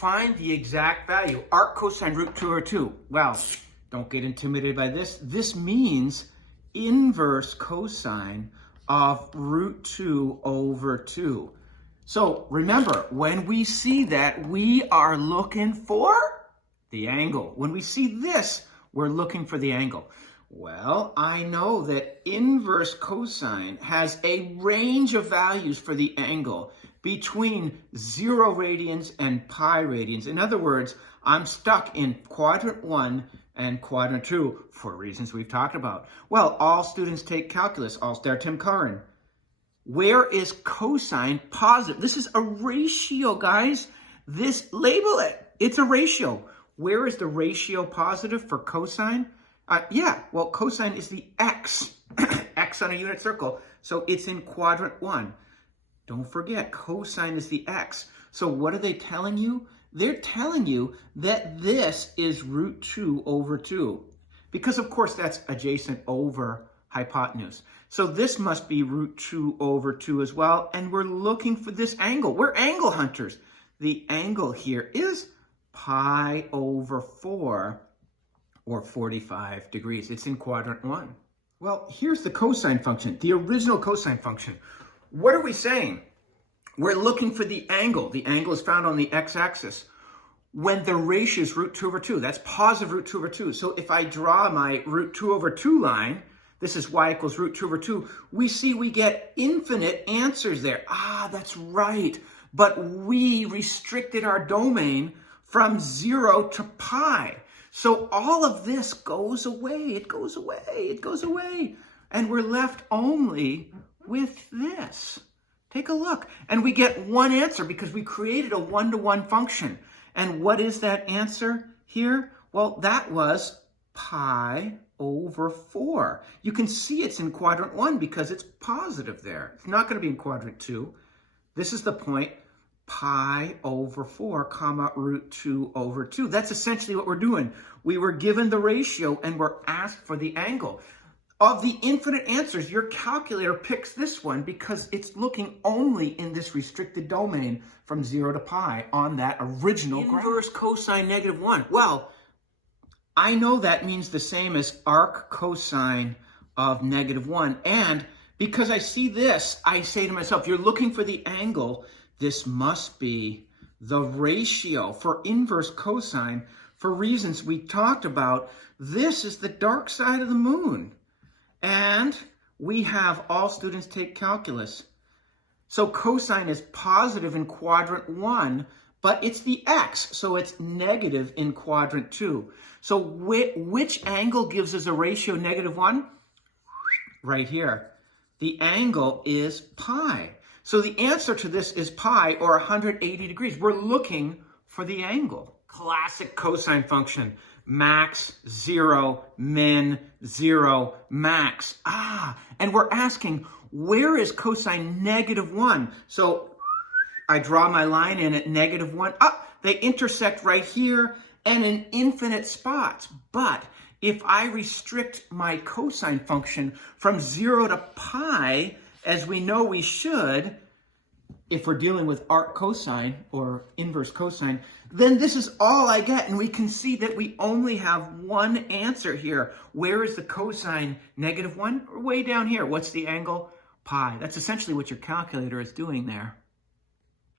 find the exact value. Arc cosine root 2 over 2. Well, don't get intimidated by this. This means inverse cosine of root 2 over 2. So remember, when we see that, we are looking for the angle. When we see this, we're looking for the angle. Well, I know that inverse cosine has a range of values for the angle between 0 radians and pi radians. In other words, I'm stuck in quadrant 1 and quadrant 2 for reasons we've talked about. Well, all students take calculus. All star Tim Curran. Where is cosine positive? This is a ratio, guys. Label it. It's a ratio. Where is the ratio positive for cosine? Cosine is the x. X on a unit circle. So it's in quadrant 1. Don't forget, cosine is the x. So what are they telling you? They're telling you that this is root 2 over 2. Because, of course, that's adjacent over hypotenuse. So this must be root 2 over 2 as well. And we're looking for this angle. We're angle hunters. The angle here is pi over 4, or 45 degrees. It's in quadrant 1. Well, here's the cosine function, the original cosine function. What are we saying? We're looking for the angle. The angle is found on the x-axis when the ratio is root 2 over 2. That's positive root 2 over 2. So if I draw my root 2 over 2 line, this is y equals root 2 over 2, we see we get infinite answers there. That's right. But we restricted our domain from 0 to pi. So all of this goes away. It goes away. It goes away. And we're left only with this. Take a look. And we get one answer because we created a one-to-one function. And what is that answer here? Well, that was pi over 4. You can see it's in quadrant 1 because it's positive there. It's not going to be in quadrant 2. This is the point. Pi over 4, comma, root 2 over 2. That's essentially what we're doing. We were given the ratio and we're asked for the angle. Of the infinite answers, your calculator picks this one because it's looking only in this restricted domain from 0 to pi on that original graph. Inverse cosine negative 1. Well, I know that means the same as arc cosine of negative 1. And because I see this, I say to myself, you're looking for the angle. This must be the ratio for inverse cosine for reasons we talked about. This is the dark side of the moon. And we have all students take calculus. So cosine is positive in quadrant 1, but it's the x, so it's negative in quadrant 2. So which angle gives us a ratio negative 1? Right here. The angle is pi. So the answer to this is pi, or 180 degrees. We're looking for the angle. Classic cosine function. Max, 0, min, 0, max. And we're asking, where is cosine negative 1? So I draw my line in at negative 1. They intersect right here and in infinite spots. But if I restrict my cosine function from 0 to pi, as we know we should, if we're dealing with arc cosine or inverse cosine, then this is all I get. And we can see that we only have one answer here. Where is the cosine negative 1? Way down here. What's the angle? Pi. That's essentially what your calculator is doing there.